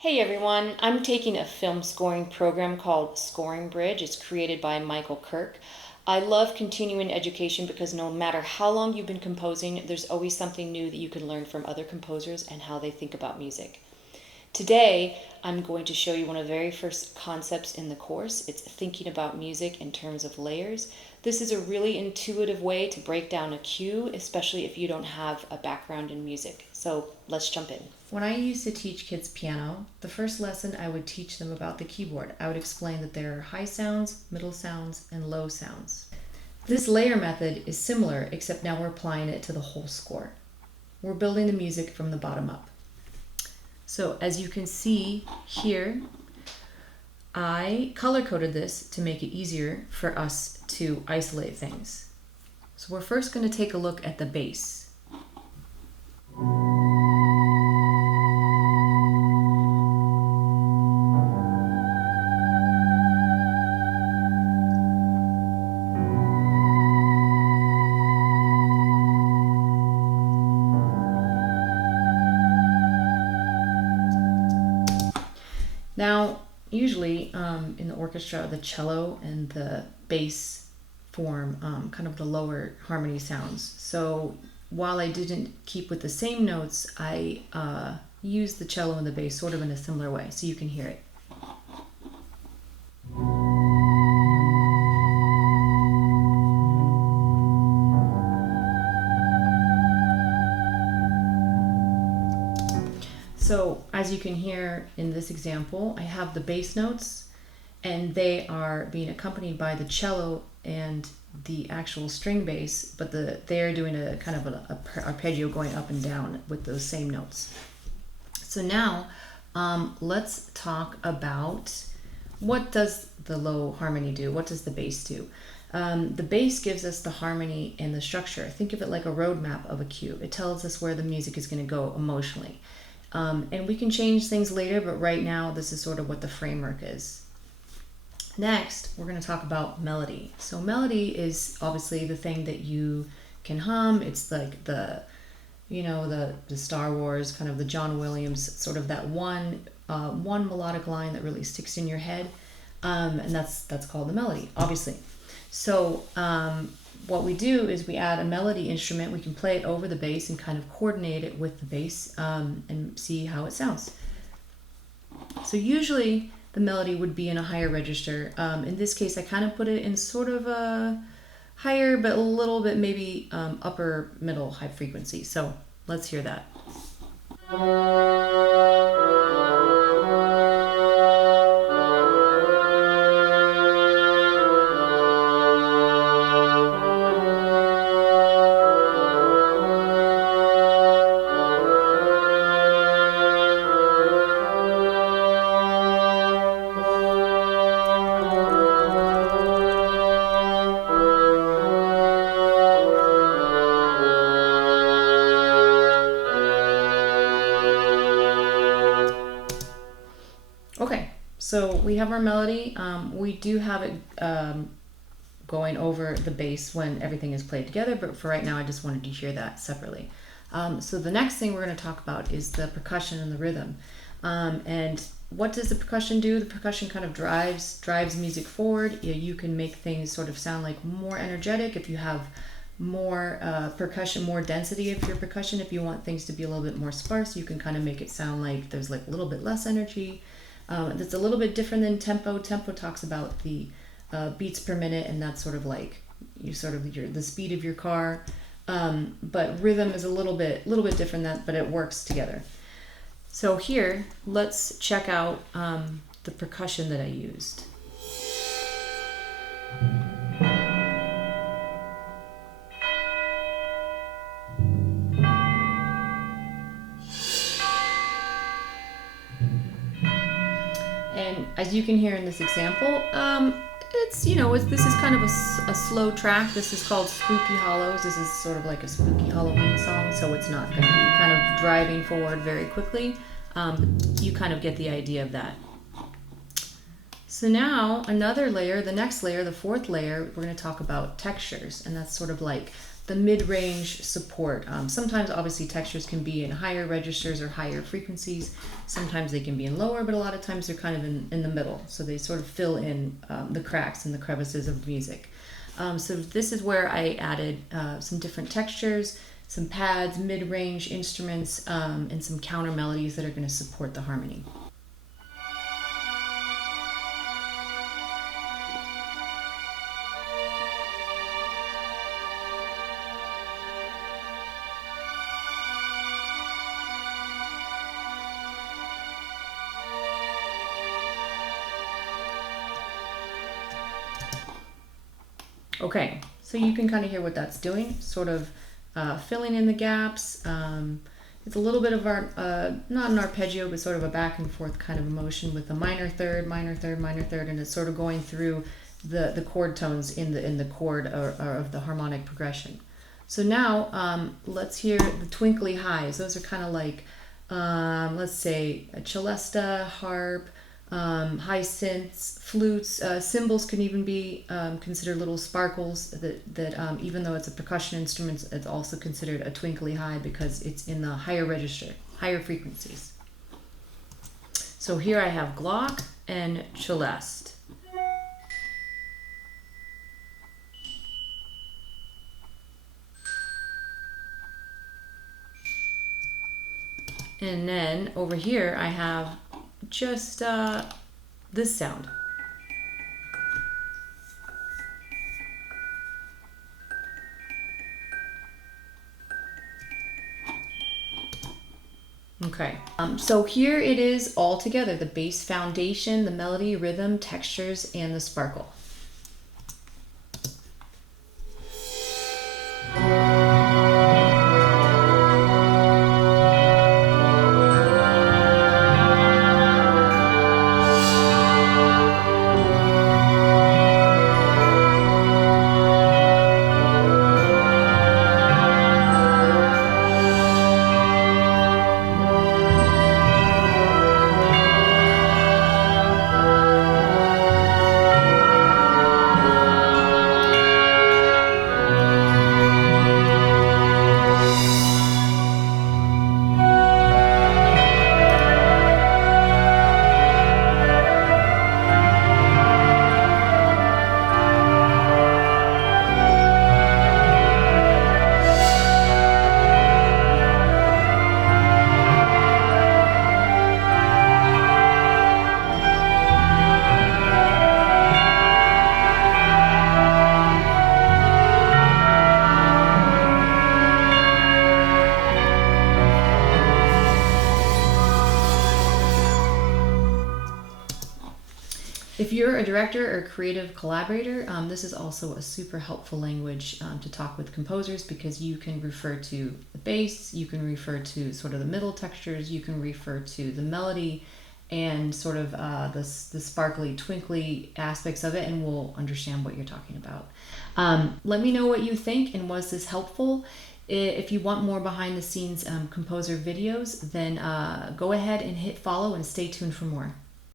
Hey everyone, I'm taking a film scoring program called Scoring Bridge. It's created by Michael Kirk. I love continuing education because no matter how long you've been composing, there's always something new that you can learn from other composers and how they think about music. Today, I'm going to show you one of the very first concepts in the course. It's thinking about music in terms of layers. This is a really intuitive way to break down a cue, especially if you don't have a background in music. So let's jump in. When I used to teach kids piano, the first lesson I would teach them about the keyboard. I would explain that there are high sounds, middle sounds, and low sounds. This layer method is similar, except now we're applying it to the whole score. We're building the music from the bottom up. So as you can see here, I color-coded this to make it easier for us to isolate things. So we're first going to take a look at the bass. Now, usually in the orchestra, the cello and the bass form kind of the lower harmony sounds. So while I didn't keep with the same notes, I used the cello and the bass sort of in a similar way, so you can hear it. So as you can hear in this example, I have the bass notes and they are being accompanied by the cello and the actual string bass, but they're doing a kind of a arpeggio going up and down with those same notes. So now let's talk about what does the low harmony do? What does the bass do? The bass gives us the harmony and the structure. Think of it like a roadmap of a cue. It tells us where the music is going to go emotionally. And we can change things later, but right now this is sort of what the framework is. Next, we're going to talk about melody. So melody is obviously the thing that you can hum. It's like the Star Wars, kind of the John Williams, sort of that one melodic line that really sticks in your head. And that's called the melody, obviously. So what we do is we add a melody instrument. We can play it over the bass and kind of coordinate it with the bass and see how it sounds. So usually the melody would be in a higher register. In this case, I kind of put it in sort of a higher, but a little bit maybe upper middle high frequency. So let's hear that. Okay, so we have our melody. We do have it going over the bass when everything is played together, but for right now I just wanted to hear that separately. So the next thing we're going to talk about is the percussion and the rhythm. And what does the percussion do? The percussion kind of drives music forward. You can make things sort of sound like more energetic if you have more percussion, more density of your percussion. If you want things to be a little bit more sparse, you can kind of make it sound like there's like a little bit less energy. That's a little bit different than tempo. Tempo talks about the beats per minute, and that's sort of like the speed of your car. But rhythm is a little bit different, but it works together. So here, let's check out the percussion that I used. And as you can hear in this example, this is kind of a slow track. This is called Spooky Hallows. This is sort of like a spooky Halloween song, so it's not going to be kind of driving forward very quickly. You kind of get the idea of that. So now another layer, the next layer, the fourth layer, we're going to talk about textures, and that's sort of like the mid-range support. Sometimes obviously textures can be in higher registers or higher frequencies. Sometimes they can be in lower, but a lot of times they're kind of in the middle. So they sort of fill in the cracks and the crevices of music. So this is where I added some different textures, some pads, mid-range instruments, and some counter melodies that are going to support the harmony. Okay, so you can kind of hear what that's doing, sort of filling in the gaps. It's a little bit of not an arpeggio, but sort of a back and forth kind of motion with a minor third, minor third, minor third, and it's sort of going through the chord tones in the chord or of the harmonic progression. So now let's hear the twinkly highs. Those are kind of like, let's say, a celesta, harp, high synths, flutes, cymbals can even be considered little sparkles that even though it's a percussion instrument, it's also considered a twinkly high because it's in the higher register, higher frequencies. So here I have Glock and Celeste. And then over here I have just this sound. Okay, so here it is all together, the bass foundation, the melody, rhythm, textures, and the sparkle. If you're a director or creative collaborator, this is also a super helpful language to talk with composers because you can refer to the bass, you can refer to sort of the middle textures, you can refer to the melody and sort of the sparkly, twinkly aspects of it, and we'll understand what you're talking about. Let me know what you think, and was this helpful? If you want more behind the scenes composer videos, then go ahead and hit follow and stay tuned for more.